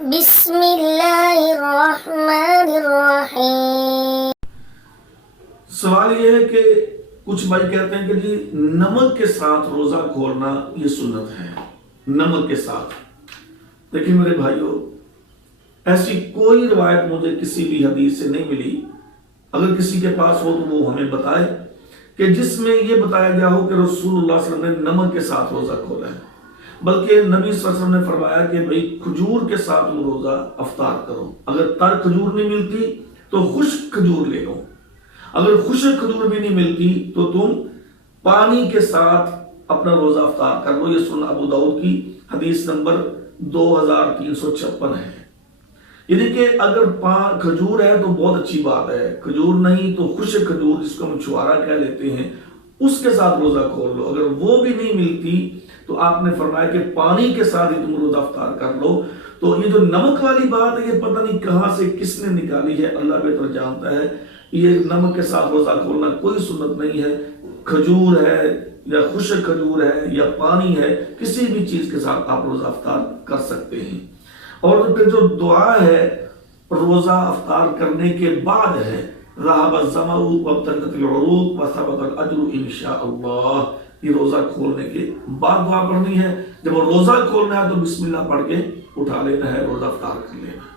بسم اللہ الرحمن الرحیم۔ سوال یہ ہے کہ کچھ بھائی کہتے ہیں کہ جی نمک کے ساتھ روزہ کھولنا یہ سنت ہے، نمک کے ساتھ۔ دیکھیں میرے بھائیوں، ایسی کوئی روایت مجھے کسی بھی حدیث سے نہیں ملی، اگر کسی کے پاس ہو تو وہ ہمیں بتائے کہ جس میں یہ بتایا گیا ہو کہ رسول اللہ صلی اللہ علیہ وسلم نے نمک کے ساتھ روزہ کھولا ہے، بلکہ نبی صلی اللہ علیہ وسلم نے فرمایا کہ بھئی کھجور کے ساتھ تم روزہ افطار کرو، اگر تر کھجور نہیں ملتی تو خشک کھجور لے لو، اگر خشک کھجور بھی نہیں ملتی تو تم پانی کے ساتھ اپنا روزہ افطار کر لو۔ یہ سنن ابو داؤد کی حدیث نمبر 2356 ہے۔ یعنی کہ اگر کھجور ہے تو بہت اچھی بات ہے، کھجور نہیں تو خشک کھجور جس کو ہم چھوارا کہہ لیتے ہیں اس کے ساتھ روزہ کھول لو، اگر وہ بھی نہیں ملتی تو آپ نے فرمایا کہ پانی کے ساتھ ہی تم روزہ افطار کر لو۔ تو یہ جو نمک والی بات ہے یہ پتہ نہیں کہاں سے کس نے نکالی ہے، اللہ بہتر جانتا ہے۔ یہ نمک کے ساتھ روزہ کھولنا کوئی سنت نہیں ہے، کھجور ہے یا خشک کھجور ہے یا پانی ہے، کسی بھی چیز کے ساتھ آپ روزہ افطار کر سکتے ہیں۔ اور پھر جو دعا ہے روزہ افطار کرنے کے بعد ہے، ذهب الظمأ وابتلت العروق وثبت الاجر انشاءاللہ، یہ روزہ کھولنے کے بعد دعا پڑھنی ہے۔ جب روزہ کھولنا ہے تو بسم اللہ پڑھ کے اٹھا لینا ہے، روزہ افطار کر لینا ہے۔